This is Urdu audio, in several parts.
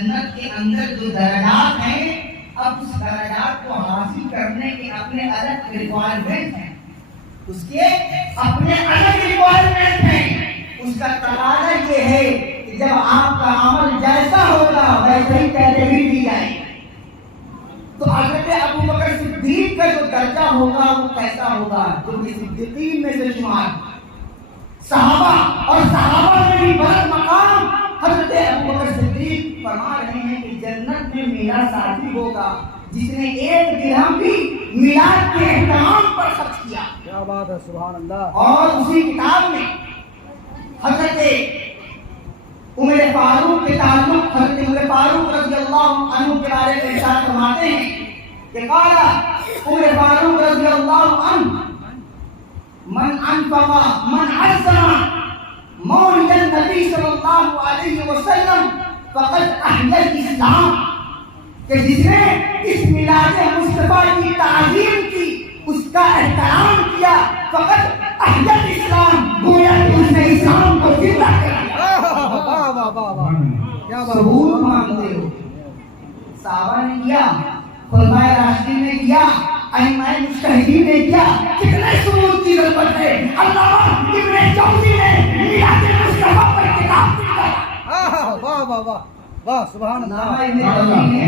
جنت کے اندر جو درجات ہیں، اب اس درجات کو حاصل کرنے کے اپنے الگ ریکوائرمنٹ ہیں، اس کے اپنے الگ ریکوائرمنٹ ہیں۔ اس کا تقاضا یہ ہے کہ جب آپ کا عمل جیسا ہوگا ویسے ہی کیٹیگری دی جائے گی۔ تو حضرت ابو بکر صدیق کا جو درجہ ہوگا وہ کیسا ہوگا؟ جو صدیقین میں سے شمار، صحابہ اور صحابہ میں بھی بڑا مقام۔ حضرت ابو بکر صدیق فرما رہے ہیں کہ جنت میں میرا ساتھی ہوگا جس نے 1 درہم بھی میلاد کے اہتمام پر خرچ کیا۔ کیا بات ہے، سبحان اللہ۔ اور اسی کتاب میں حضرت عمر فاروق کے تعلق حضرت عمر فاروق رضی اللہ عنہ کے بارے میں ارشاد فرماتے ہیں کہ قال عمر فاروق رضی اللہ عنہ من انفق من عزم مولد النبی صلی اللہ علیہ وسلم فقد احیا الاسلام، کہ جس نے اس میلاد مصطفیٰ کی تعظیم کی، اس کا احترام کیا، فقط احیا الاسلام، گویا کہ اس نے اسلام کو زندہ کر دیا۔ واہ واہ واہ واہ، کیا بات، ثبوت مانگتے ہو؟ صحابہ نے کیا، خلفائے راشدین نے کیا، ائمہ مجتہدین نے کیا، کتنے ثبوت کی ضرورت ہے؟ علامہ ابن جوزی نے میلاد مصطفیٰ پر کتاب لکھا۔ واہ واہ واہ واہ، سبحان علامہ اللہ۔ ابن جوزی نے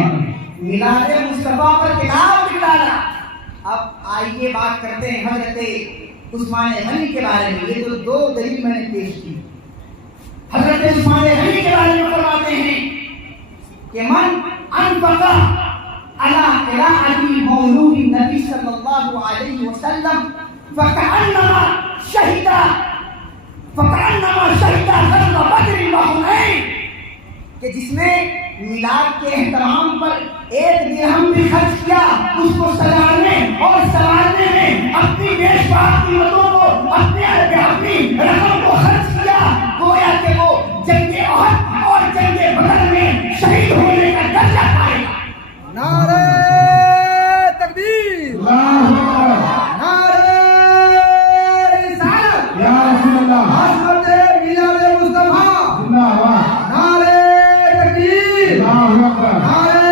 میلاد مصطفیٰ پر کتاب لکھ ڈالا۔ اب آئیے بات کرتے ہیں حضرت عثمان غنی کے بارے میں۔ یہ جو 2 دلیل میں نے پیش کی، حضرت عثمان غنی کے بارے میں فرماتے ہیں کہ من انفق على قراءة مولود النبی صلی اللہ علیہ وسلم فكأنما شهد غزوة بدر وحنین، کہ جس نے میلاد کے اہتمام پر 1 درہم بھی خرچ کیا، اس کو سجانے اور سنوارنے میں اپنی بیش بہا قیمتوں کو، اپنی رقم کو خرچ کیا، گویا کہ وہ جنگ احد اور جنگ بدر میں شہید ہونے کا درجہ پائے گا۔ نعرہ تکبیر، نعرہ رسالت، یا رسول اللہ، عظمت میلاد مصطفیٰ، زندہ باد، نعرہ تکبیر، اللہ اکبر، نعرہ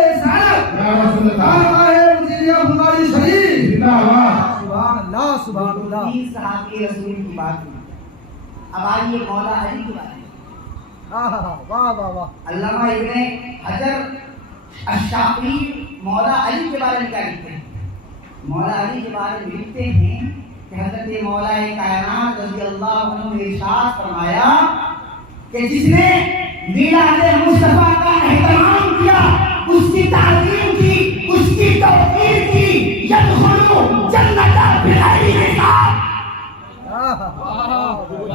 رسالت، یا رسول اللہ، نعرہ مدینہ بخاری شریف، زندہ باد۔ سبحان اللہ، سبحان اللہ۔ 30 صحابی رسول کی بات ہوئی۔ اب آئیے مولا علی کے بارے میں۔ واہ واہ واہ، علامہ ابن حجر الشافعی مولا علی کے بارے میں کیا لکھتے ہیں؟ مولا علی کے بارے میں لکھتے ہیں کہ حضرت مولا کائنات رضی اللہ عنہ نے ارشاد فرمایا کہ جس نے میلاد مصطفیٰ کا اہتمام کیا، اس کی تعظیم کی، اس کی توقیر کی، یدخل جنت بغیر حساب،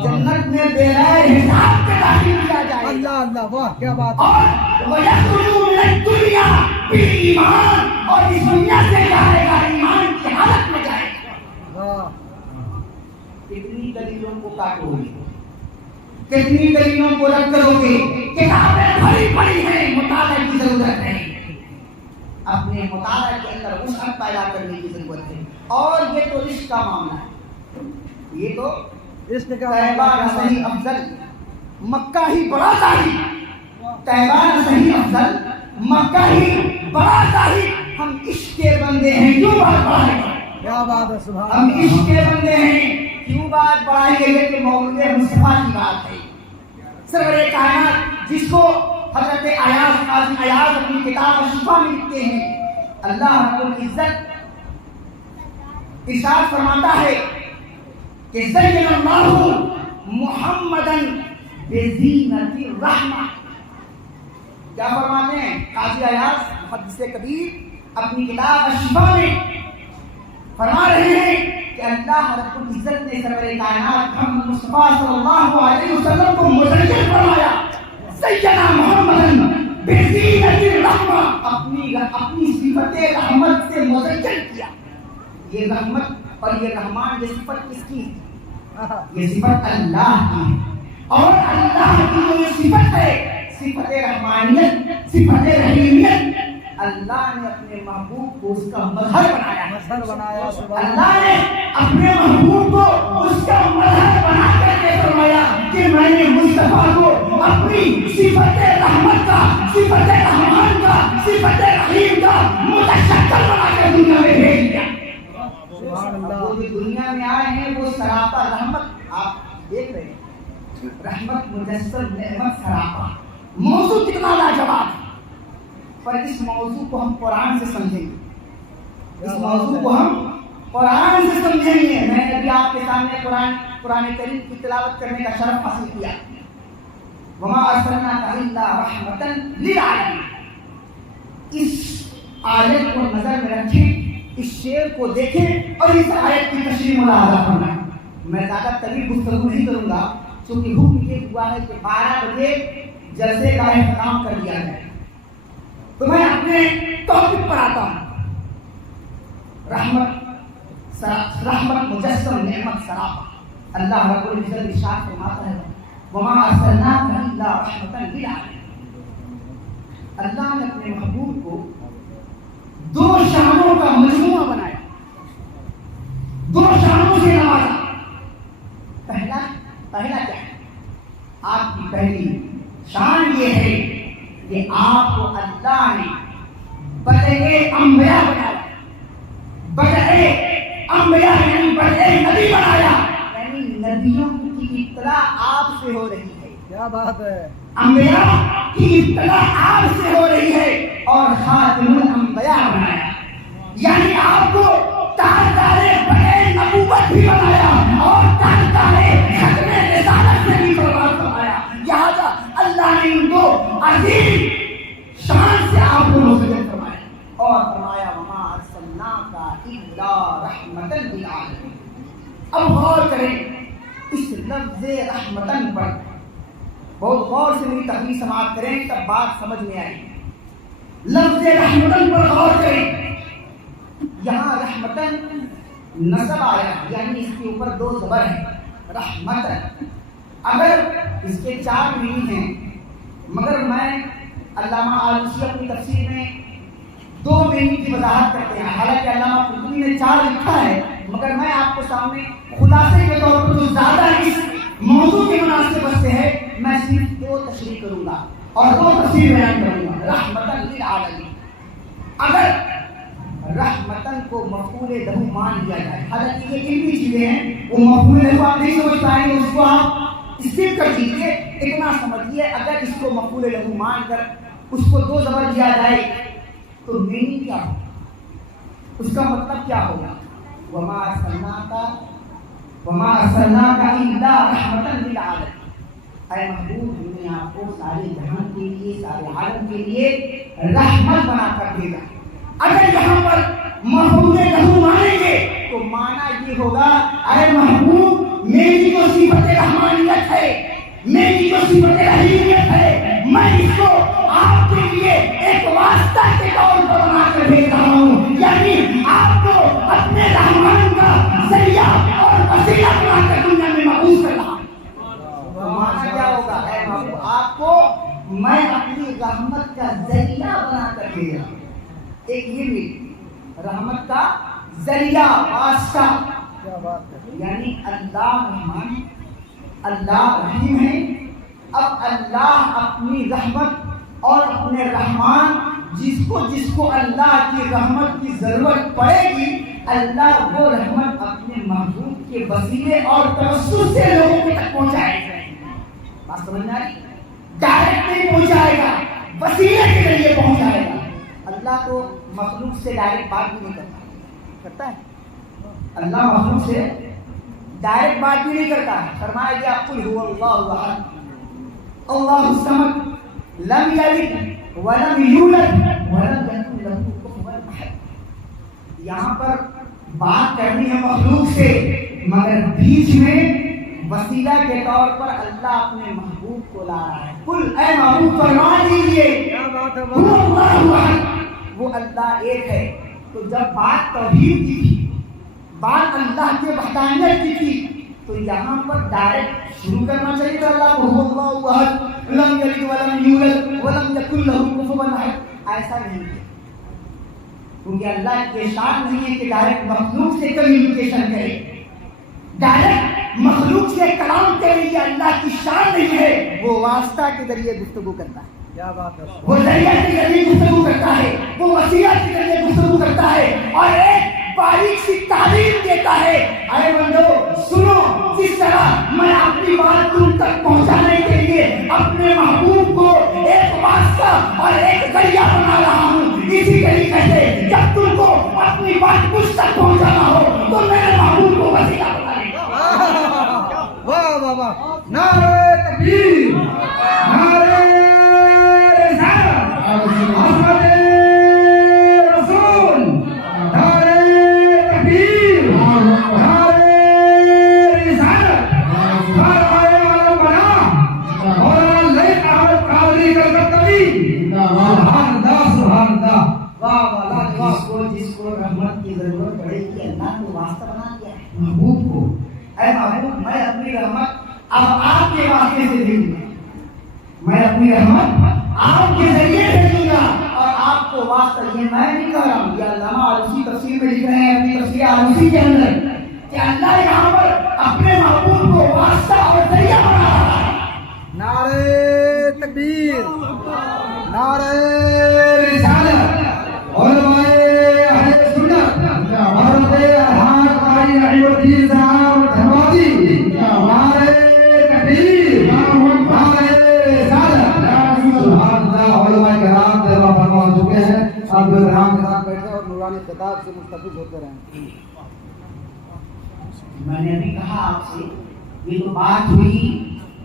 جنت میں بغیر حساب کے داخل کیا جائے گا۔ اللہ اللہ، واہ کیا بات ہے۔ اور وَيَخْرُجُ مِنَ الدُّنْيَا بِالْإِيمَانِ، اور اس دنیا سے جائے گا ایمان کی حالت میں جائے گا۔ واہ، کتنی دلیلوں کو کاٹو گے، کتنی دلیلوں کو رد کرو گے؟ کتابیں بھری پڑی ہیں، مطالعہ کی ضرورت ہے، اپنے مطالعہ کے اندر وسعت پیدا کرنے کی ضرورت ہے۔ اور یہ تو عشق کا معاملہ ہے، یہ تو عشق کا طیبہ نہ صحیح افضل مکہ ہی بڑا ظاہر، طیبہ نہ صحیح افضل مکہ ہی بڑا ظاہر۔ ہم عشق کے بندے ہیں، کیوں بات بڑھائیں گے؟ کیا بات ہے، سبحان ہم اللہ۔ عشق کے بندے ہیں، کیوں بات بڑھائیں گے؟ یہ کہ مولد مصطفیٰ کی بات ہے، سرور کائنات جس کو حضرت ایاز قاضی ایاز اپنی کتاب الشفا میں لکھتے ہیں، اللہ رب العزت ارشاد فرماتا ہے کہ زین اللہ محمدن بزینت الرحمہ۔ کیا فرماتے ہیں قاضی ایاز محدث کبیر اپنی کتاب الشفا میں؟ فرما رہے ہیں کہ اللہ رب العزت نے سرور کائنات محمد مصطفیٰ صلی اللہ علیہ وسلم کو مزین فرمایا، سیدنا محمدن بزینت الرحمہ، اپنی صفت رحمت سے مزین کیا۔ یہ رحمت اور یہ رحمان، یہ صفت کس کی؟ یہ صفت اللہ کی ہے، اور اللہ کی جو یہ صفت ہے، صفت رحمانیت، صفت رحیمیت، اللہ نے اپنے محبوب کو اس کا مظہر بنایا ہے۔ مظہر بنایا، سبحان اللہ نے اپنے محبوب کو اس کا مظہر بنا کر کے فرمایا کہ میں نے مصطفیٰ کو اپنی صفت رحمت کا، صفت رحمان کا صفت رحیم کا متشکل بنا کے دنیا میں بھیج دیا. سبحان اللہ. وہ جو دنیا میں آئے ہیں وہ سراپا رحمت. آپ دیکھ رہے ہیں رحمت مجسم نعمت سراپا. موضوع کتنا لاجواب ہے. پر اس موضوع کو ہم قرآن سے سمجھیں گے. اس موضوع کو ہم قرآن سے سمجھیں گے. میں نے ابھی آپ کے سامنے قرآن کریم کی تلاوت کرنے کا شرف حاصل کیا. وما ارسلناک الا رحمتا للعالمین. اس آیت کو نظر میں رکھیں, اس شعر کو دیکھیں اور اس آیت کی تشریح ملاحظہ فرمائیں. میں زیادہ طویل گفتگو نہیں کروں گا کیونکہ حکم یہ ہوا ہے کہ 12 بجے جلسے کا اہتمام کر دیا جائے. تو میں اپنے ٹاپک پر آتا ہوں. رحمت مجسم نعمت سراپا. اللہ رب العزت ارشاد فرماتا ہے وما ارسلناک الا رحمتا للعالمین. اللہ نے اپنے محبوب کو 2 شانوں کا مجموعہ بنایا, 2 شانوں سے نوازا. پہلا کیا ہے؟ آپ کی پہلی شان یہ ہے کہ آپ کو اللہ نے بدء انبیاء بنایا. بدء انبیاء یعنی بدء نبی بنایا. یعنی نبیوں کی اطلاع آپ سے ہو رہی ہے. کیا بات ہے. انبیاء کی اطلاع آپ سے ہو رہی ہے اور خاتم الانبیاء بنایا. یعنی آپ کو تاجدار بدء نبوت بھی بنایا اور تاجدار ختم رسالت سے بھی فرمایا. لہذا اللہ نے ان کو عظیم شان سے آپ کو مصروف فرمایا اور فرمایا وما ارسلناک الا رحمتا للعالمین. اب غور کریں اس لفظ رحمتن پر, بہت غور سے میری تقریر سماعت کریں تب بات سمجھ میں آئے. لفظ رحمتن پر غور کریں. یہاں رحمتن نصب آیا یعنی اس کے اوپر 2 زبر ہیں رحمتن. اگر اس کے 4 معنی ہیں مگر میں علامہ آلوسی اپنی تفسیر میں 2 معنی کی وضاحت کرتے ہیں. حالانکہ علامہ قرطبی نے 4 لکھا ہے مگر میں آپ کو سامنے خلاصے کے طور پر جو زیادہ اس موضوع کے مناسبت سے ہے میں صرف 2 تشریح کروں گا اور 2 تفسیر بیان کروں گا. رحمتن للعالمین. اگر رحمتن کو مفعول لہو مان لیا جائے, حالانکہ یہ علمی چیزیں ہیں وہ مفعول لہو آپ نہیں سمجھ پائیں گے, اس کو آپ اسکپ کر دیجیے. اتنا سمجھیے اگر اس کو مفعول لہو مان کر اس کو 2 زبر دیا جائے تو میننگ کیا ہوگا, اس کا مطلب کیا ہوگا؟ وما ارسلناک الا رحمتا للعالمین. اے محبوب ہم نے آپ کو سارے جہان کے لیے سارے عالم کے لیے رحمت بنا کر بھیجا. اگر یہاں پر مفعول لہو مانیں گے تو معنی یہ ہوگا اے محبوب میری جو صفت رحمانیت ہے, میری جو صفت رحیمیت ہے, میں اس کو آپ کے لیے ایک واسطہ کے طور پر بنا کر بھیج رہا ہوں. یعنی آپ کو اپنے رحمان کا ذریعہ اور وسیلہ بنا کر دنیا میں مقبول کر رہا ہوں. معنی کیا ہوگا اے محبوب آپ کو میں اپنی رحمت کا ذریعہ بنا کر بھیج رہا ہوں. ایک یہ بھی رحمت کا ذریعہ واسطہ. کیا بات ہے. یعنی اللہ رحمان اللہ رحیم ہے. اب اللہ اپنی رحمت اور اپنے رحمان جس کو اللہ کی رحمت کی ضرورت پڑے گی اللہ وہ رحمت اپنے محبوب کے وسیلے اور توسط سے لوگوں کے تک پہنچائے گا. بات سمجھ میں آئی؟ ڈائریکٹ نہیں پہنچائے گا, وسیلے کے ذریعے پہنچائے گا. اللہ تو مخلوق سے ڈائریکٹ بات بھی نہیں کرتا ہے. اللہ مخلوق سے ڈائریکٹ بات بھی نہیں کرتا ہے. فرمایا گیا قل هو اللہ احد اللہ الصمد لم یلد ولم یولد ولم یکن له کفوا احد. یہاں پر بات کرنی ہے مخلوق سے مگر بیچ میں وسیلہ کے طور پر اللہ اپنے محبوب کو لا رہا ہے. قل اے محبوب فرما دیجیے هو اللہ احد, وہ اللہ ایک ہے. تو جب بات توحید کی تھی, بات اللہ کے وحدانیت کی تھی, تو یہاں پر ڈائریکٹ شروع کرنا چاہیے تھا اللہ کو هو اللہ احد لم یلد ولم یولد ولم یکن له کفوا احد. ایسا نہیں ہے کیونکہ اللہ کی شان نہیں ہے کہ ڈائریکٹ مخلوق سے کمیونیکیشن کرے, ڈائریکٹ مخلوق سے کلام کرے. یہ اللہ کی شان نہیں ہے, وہ واسطہ کے ذریعے گفتگو کرتا ہے. کیا بات ہے وہ ذریعہ کے ذریعے گفتگو کرتا ہے، وہ وسیلہ کے ذریعے گفتگو کرتا ہے اور ایک باریک سی تعلیم دیتا ہے. اے بندو سنو، جس طرح میں اپنی بات تم تک پہنچانے کے لیے اپنے محبوب کو ایک واسطہ اور ایک ذریعہ بنا رہا ہوں، اسی طریقے سے جب تم کو اپنی بات مجھ تک پہنچانا ہو تو میرے محبوب کو وسیلہ بنا لے. واہ واہ واہ، نعرہ تکبیر، نعرہ رسالت، محمد رسول، نعرہ تکبیر، نعرہ رسالت، نعرہ عالم بنا اور لئے احمد قادری کلکتوی، سبحان اللہ سبحان اللہ. واہ واہ لاجواب. جس کو رحمت کی ضرورت پڑے گی اللہ کو واسطہ بنا دیا ہے. محبوب کو اے محبوب، میں اپنی رحمت اب آپ کے واسطے سے بھیجوں گا، میں اپنی رحمت آپ کے ذریعے بھیجوں گا. اور آپ کو واسطہ یہ میں نہیں کہہ رہا ہوں، یہ علامہ آلوسی تفسیر میں لکھ رہے ہیں اپنی تفسیر آلوسی کے اندر کہ اللہ یہاں پر اپنے محبوب کو واسطہ اور ذریعہ بنا رہا ہے. نعرہ تکبیر، نعرہ رسالت، علماء اہل سنت، حضرت الحاج قاری رحیم الدین صاحب دھنوادی، نعرہ تکبیر، نعرہ رسالت. سبحان اللہ. علماء کرام تربیت فرما چکے ہیں، اب رحم کے ساتھ بیٹھے اور نورانی خطاب سے مستفید ہوتے رہیں. میں نے ابھی کہا آپ سے، یہ تو بات ہوئی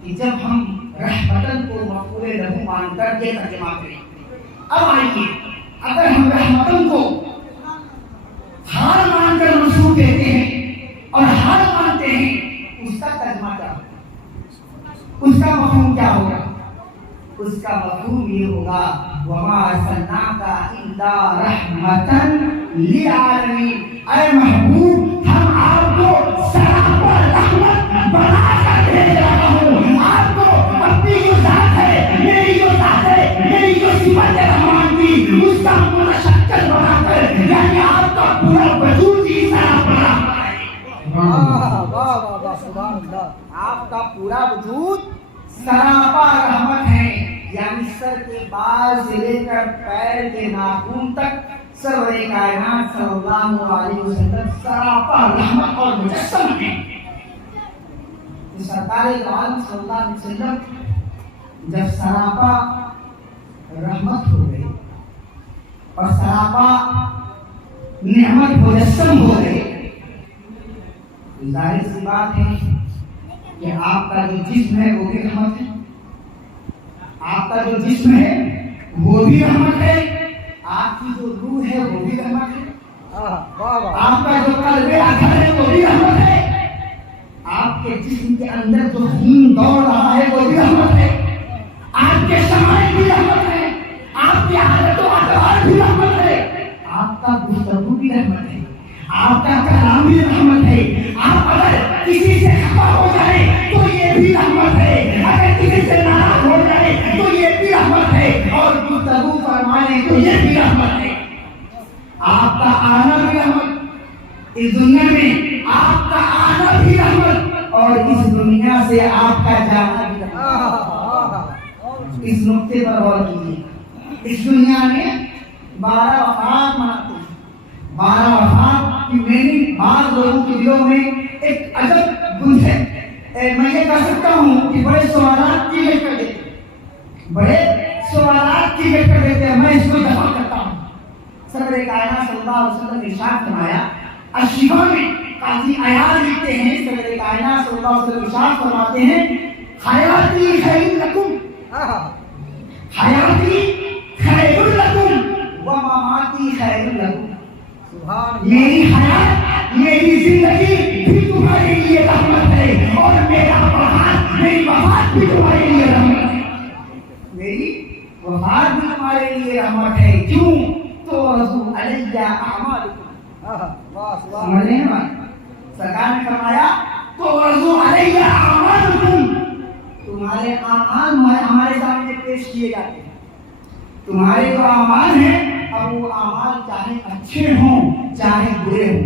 کہ جب ہم رحمتن کو مفعول لہو مان کر یہ ترجمہ کریں. اب آئیے، اگر ہم رحمتن کو ہار مان کر منسوب دیتے ہیں اور ہار مانتے ہیں، اس کا ترجمہ کیا ہوگا؟ اس کا مفہوم کیا ہوگا؟ اس کا مفہوم یہ ہوگا وَمَا أَرْسَلْنَاكَ إِلَّا رَحْمَةً لِلْعَالَمِينَ. اے محبوب، ہم آپ کو سراپا رحمت بنا کر بھیج رہا ہوں. آپ کو اپنی جو ذات ہے، میری جو ذات ہے، میری جو صفت رحمان کی، اس کا متشکل بنا کر، یعنی آپ کا پورا وجود ہی سراپا رحمت ہے. واہ واہ واہ واہ، سبحان اللہ. آپ کا پورا وجود سراپا رحمت ہے، یعنی سر کے بال سے لے کر پیر کے ناخن تک سرور کائنات صلی اللہ علیہ وسلم سراپا رحمت اور مجسم ہے. سرکار عالم صلی اللہ علیہ وسلم جب سراپا رحمت ہو گئے اور سراپا نعمت مجسم ہو گئے، ظاہر سی بات ہے کہ آپ کا جو جسم ہے وہ بھی رحمت ہے، آپ کا جو جسم ہے وہ بھی رحمت ہے، آپ کی جو روح ہے وہ بھی رحمت ہے، آپ کا جو قلب اطہر ہے وہ بھی رحمت ہے، آپ کے جسم کے اندر جو خون دوڑ رہا ہے وہ بھی رحمت ہے، آپ کے شمائل بھی رحمت ہے، آپ کی عادت و اطوار بھی رحمت ہے، آپ کا گفتگو بھی رحمت ہے، آپ کا کلام بھی رحمت ہے. آپ اگر کسی سے خفا ہو جائے تو یہ بھی رحمت ہے، اگر کسی سے ناراض ہو جائے تو یہ بھی رحمت ہے، اور گفتگو فرمائے تو یہ بھی رحمت ہے. آپ کا آنا بھی رحمت، اس دنیا میں آپ کا آنا بھی رحمت، اور اس دنیا سے آپ کا جانا بھی رحمت. اس نقطے پر غور کیجیے. اس دنیا میں 12 وفات مناتے ہیں. 12 وفات کی میری بعض لوگوں کے دلوں میں ایک عجب گنج ہے. میں یہ کہہ سکتا ہوں کہ بڑے سوالات کیے کر دیتے ہیں، بڑے سوالات کیے کر دیتے ہیں. میں اس کو دفع کرتا ہوں. سرور کائنات صلی اللہ علیہ وسلم نے ارشاد فرمایا، الشفا میں قاضی عیاض لکھتے ہیں، سرور کائنات صلی اللہ علیہ وسلم ارشاد فرماتے ہیں، حیاتی خیر لکم، حیاتی خیر لکم و مماتی خیر لکم. میری حیات، میری زندگی بھی تمہارے لیے رحمت ہے، اور میرا وفات، میری وفات بھی تمہارے لیے رحمت ہے. میری وفات بھی تمہارے لیے رحمت ہے. کیوں؟ تو رسول علیہ اعمالکم. سمجھ رہے ہیں؟ سرکار نے فرمایا تو رسول علیہ اعمالکم، تمہارے اعمال ہمارے سامنے پیش کیے جاتے ہیں. تمہارے جو اعمال ہیں، اب وہ اعمال چاہے اچھے ہوں چاہے برے ہوں.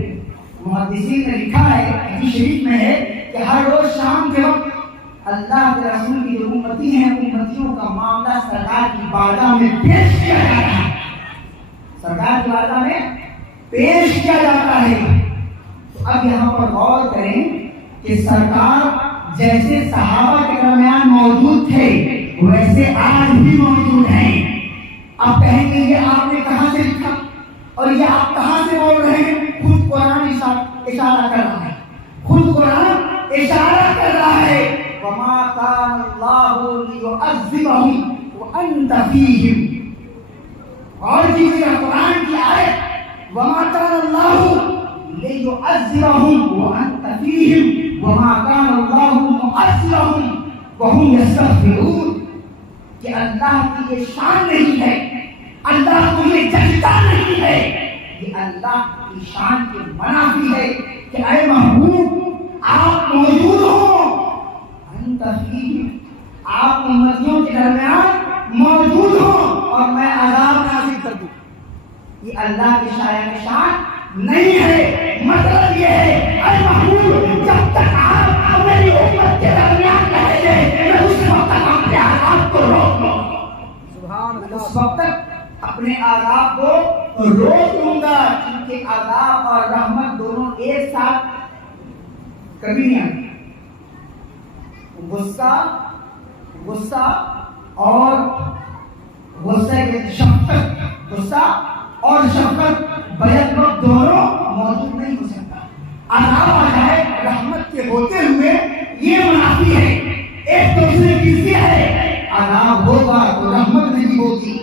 محدثین نے لکھا ہے، حدیث شریف میں ہے کہ ہر روز شام کے وقت اللہ کے رسول کی جو امتی ہیں امتیوں کا معاملہ سرکار کی بارگاہ میں پیش کیا جاتا ہے، سرکار کی بارگاہ میں پیش کیا جاتا ہے۔ تو اب یہاں پر غور کریں کہ سرکار جیسے صحابہ کے درمیان موجود تھے ویسے آج بھی موجود ہیں۔ اب کہیں گے یہ آپ نے کہاں سے لکھا اور یہ آپ کہاں سے بول رہے ہیں؟ خود قرآن اشارہ کر رہا ہے، خود قرآن اشارہ کر رہا ہے، وَمَا كَانَ اللَّهُ لِيُعَذِّبَهُمْ وَأَنْتَ فِيهِمْ۔ اور کسی قرآن کی آیت وَمَا كَانَ اللَّهُ لِيُعَذِّبَهُمْ وَأَنْتَ فِيهِمْ وَمَا كَانَ اللَّهُ مُعَذِّبَهُمْ وَهُمْ يَسْتَغْفِرُونَ، کہ اللہ کی یہ شان نہیں ہے، اللہ کو یہ جچتا نہیں ہے، یہ اللہ کی شان کے منافی ہے کہ اے محبوب آپ موجود ہو، انت فیہم، آپ امتیوں کے درمیان موجود ہو اور میں عذاب نازل کر دوں۔ یہ اللہ کی شان نہیں ہے۔ مطلب یہ ہے اے محبوب جب تک آپ میری امت کے درمیان رہیں گے میں اس وقت تک اپنے عذاب کو روک لوں گا، اس وقت تک اپنے عذاب کو روک لوں گا، کیونکہ عذاب اور رحمت دونوں ایک ساتھ کبھی نہیں آتی۔ غصہ اور غصے کے شفقت، غصہ اور شفقت بیک وقت دونوں موجود نہیں ہو سکتا۔ عذاب آ جائے رحمت کے ہوتے ہوئے یہ منافی ہے، ایک دوسرے کی ضد ہے۔ عذاب ہوگا تو رحمت نہیں ہوگی۔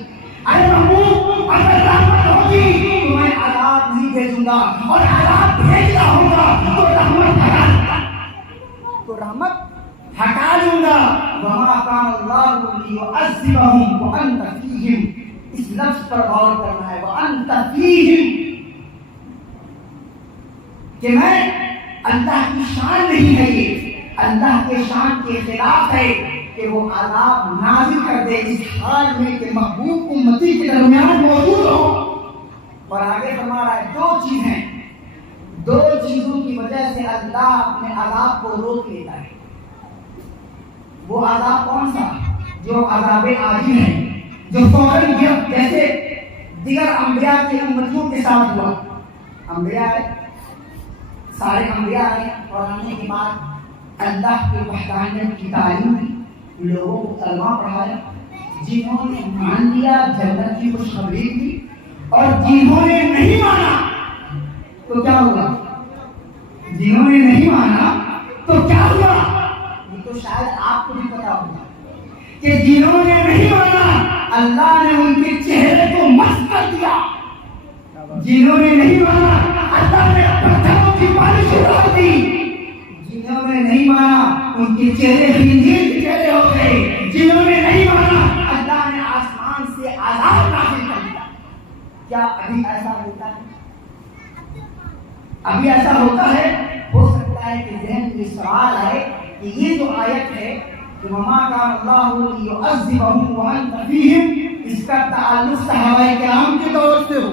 اے محبوب اگر رحمت ہوگی تو میں عذاب نہیں بھیجوں گا، اور عذاب بھیجنا ہوگا تو رحمت ہٹا دوں گا، تو رحمت ہٹا دوں گا۔ وَمَا كَانَ اللَّهُ لِيُعَذِّبَهُمْ وَأَنْتَ فِيهِمْ، اس لفظ پر غور کرنا ہے، وَأَنْتَ فِيهِمْ، کہ میں اللہ کی شان نہیں ہے، یہ اللہ کے شان کے خلاف ہے کہ وہ عذاب نازل کر دے اس حال میں کہ محبوب امتی کے درمیان موجود ہو۔ اور آگے فرما رہا ہے دو چیزوں کی وجہ سے اللہ اپنے عذاب کو روک لیتا ہے۔ وہ عذاب کون سا؟ جو عذاب عاجل ہے، جو فوراً گرفت، جیسے دیگر انبیاء کی امتیوں کے ساتھ ہوا۔ انبیاء سارے انبیاء آئے اور آنے کے بعد اللہ کی وحدانیت کی تعلیم دی، لوگوں کو کلمہ پڑھایا، جنہوں نے مان لیا جنت کی خوشخبری دی، اور جنہوں نے نہیں مانا تو کیا ہوا؟ جنہوں نے نہیں مانا تو کیا ہوا؟ یہ تو شاید آپ کو بھی پتا ہوگا کہ جنہوں نے نہیں مانا اللہ نے ان کے چہرے کو مسخ کر دیا، جنہوں نے نہیں مانا اللہ نے پتھروں کی بارش اڑا دی، جنہوں نے نہیں مانا ان کے چہرے خنزیر کے چہرے ہو گئے، جنہوں نے نہیں مانا اللہ نے آسمان سے عذاب نازل کر دیا۔ کیا ابھی ایسا ہوتا ہے؟ ابھی ایسا ہوتا ہے؟ ہو سکتا ہے کہ ذہن میں سوال آئے کہ یہ جو آیت ہے کہ وَمَا كَانَ اللَّهُ لِيُعَذِّبَهُمْ وَأَنْتَ فِيهِمْ، اس کا تعلق صحابہ کرام کے دور سے ہو،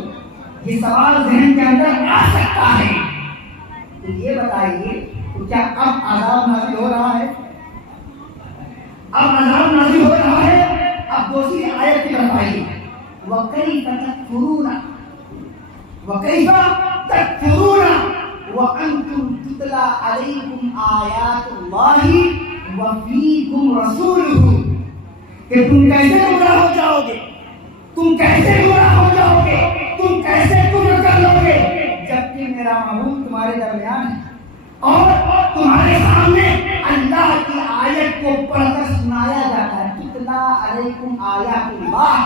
یہ سوال ذہن کے اندر آ سکتا ہے۔ تو یہ بتائیے تو کیا اب عذاب نازل ہو رہا ہے؟ اب عذاب نازل ہو رہا ہے؟ اب دوسری آیت کی طرف آئیے، وَكَيْفَ تَكْفُرُونَ وَأَنْتُمْ تُتْلَى عَلَيْكُمْ آيَاتُ اللَّهِ وَفِيكُمْ رَسُولُهُ، کہ تم کیسے گمراہ ہو جاؤ گے، تم کیسے گمراہ ہو جاؤ گے، تم کیسے کفر کر لو گے جبکہ میرا محبوب تمہارے درمیان ہے اور تمہارے سامنے اللہ کی آیت کو پڑھ کر سنایا جاتا ہے۔ تتلا علیکم آیات اللہ،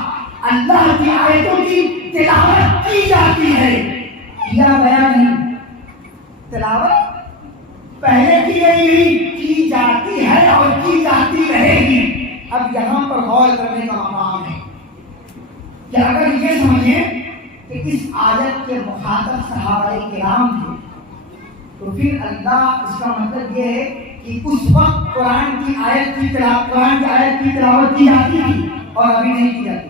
اللہ کی آیتوں کی تلاوت کی جاتی ہے۔ کیا گیا نہیں، تلاوت پہلے کی گئی نہیں، کی جاتی ہے اور کی جاتی رہے گی۔ اب یہاں پر غور کرنے کا مقام ہے کہ اگر یہ سمجھیں کہ اس آیت کے مخاطب صحابہ کرام تھے تو پھر اللہ اس کا مطلب یہ ہے کہ اس وقت قرآن کی آیت کی تلاوت کی جاتی تھی اور ابھی نہیں کی جاتی۔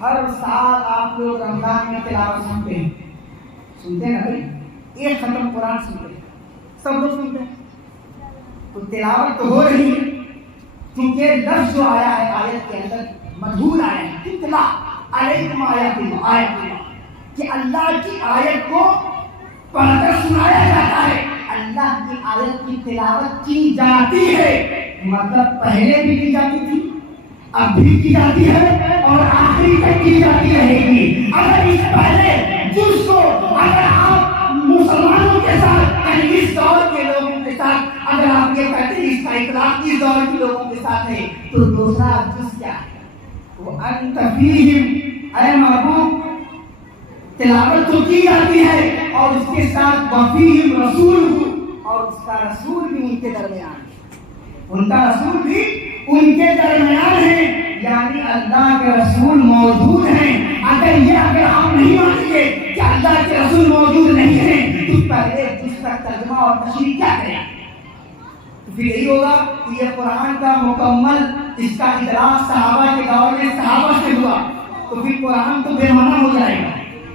ہر سال آپ لوگ رمضان میں تلاوت سنتے ہیں نا بھائی، ایک ختم قرآن سنتے ہیں، سب لوگ سنتے ہیں، تو تلاوت تو ہو رہی ہے، کیونکہ لفظ جو آیا ہے آیت کے اندر مدھول آیا ہے، تتلا علیکم آیات اللہ، کہ اللہ کی آیت کو پڑھ کر سنایا جاتا ہے، اللہ کی آیت کی تلاوت کی جاتی ہے، مطلب پہلے بھی کی جاتی تھی، اب بھی کی جاتی ہے اور آخری تک کی جاتی رہے گی۔ اگر اس پہلے جس کو اگر آپ مسلمانوں کے ساتھ یعنی اس دور کے لوگوں کے ساتھ اگر آپ یہ کہتے ہیں اس کا اطلاق اس دور کے لوگوں کے ساتھ ہے، تو دوسرا جز کیا ہے؟ وہ انت فیہم، اے محبوب تلاوت تو کی جاتی ہے اور اس کے ساتھ وفیہم رسول، اور اس کا رسول بھی ان کے درمیان ہے، ان کا رسول بھی ان کے درمیان ہے، یعنی اللہ کے رسول موجود ہیں۔ اگر آپ نہیں مانیں گے کہ اللہ کے رسول موجود نہیں ہیں، تو پہلے جس کا ترجمہ اور تشریح کیا کریں؟ تو پھر یہی ہوگا کہ یہ قرآن کا مکمل اس کا ادراک صحابہ کے دور میں صحابہ سے ہوا، تو پھر قرآن تو بے معنی ہو جائے گا،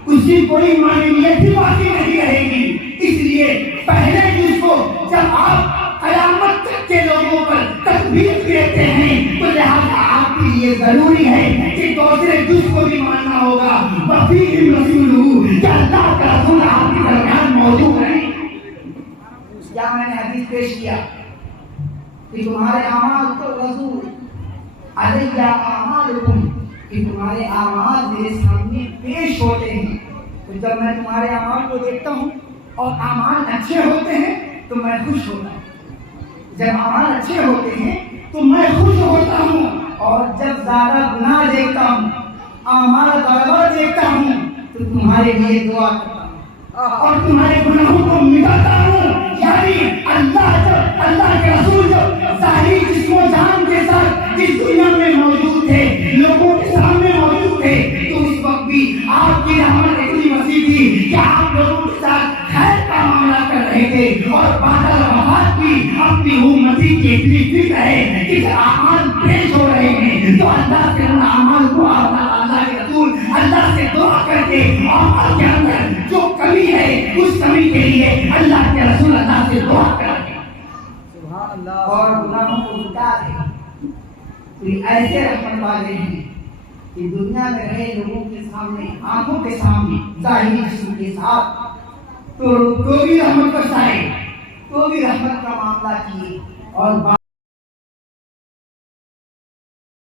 اس کی کوئی معنیت بھی باقی نہیں رہے گی۔ اس لیے پہلے جس کو جب آپ قیامت کے لوگوں پر تکبیر دیتے ہیں، تو لہٰذا آپ کے لیے ضروری ہے کہ دوسرے جز کو بھی ماننا ہوگا، وفیہم رسولہ، کہ اللہ کا رسول آپ کے درمیان موجود ہے۔ کیا میں نے حدیث پیش کیا کہ تمہارے اعمال تو رسول علیہ اعمالکم، کہ تمہارے اعمال میرے سامنے پیش ہوتے ہیں، تو جب میں تمہارے اعمال کو دیکھتا ہوں اور اعمال اچھے ہوتے ہیں تو میں خوش ہوتا ہوں، جب اعمال اچھے ہوتے ہیں تو میں خوش ہوتا ہوں، اور جب زیادہ گناہ دیکھتا ہوں، اعمال گڑبڑ دیکھتا ہوں، تو تمہارے لیے دعا کرتا ہوں اور تمہارے گناہوں کو مٹاتا ہوں۔ یعنی اللہ کے رسول جو ظاہری جسم و جان کے ساتھ اس دنیا میں موجود تھے، لوگوں کے سامنے موجود تھے، تو اس وقت بھی آپ کی رحمت اتنی وسیع تھی کہ آپ لوگوں کے ساتھ خیر کا معاملہ کر رہے تھے، اور بعد وفات بھی اپنی امتی کی اتنی فکر ہے کہ جب اعمال پیش ہو رہے ہیں تو اللہ کے اعمال کو اللہ کے رسول اللہ سے دعا کر کے اعمال کے اندر جو کمی ہے اس کمی کے لیے اللہ کے رسول اللہ سے دعا کرتے ہیں سبحان اللہ، اور گناہوں کو مٹا دے۔ تو یہ ایسے رحمت والے ہیں کہ دنیا میں رہے لوگوں کے سامنے، آنکھوں کے سامنے ظاہری جسم کے ساتھ تو بھی رحمت برسائے، تو بھی رحمت کا معاملہ کیے، اور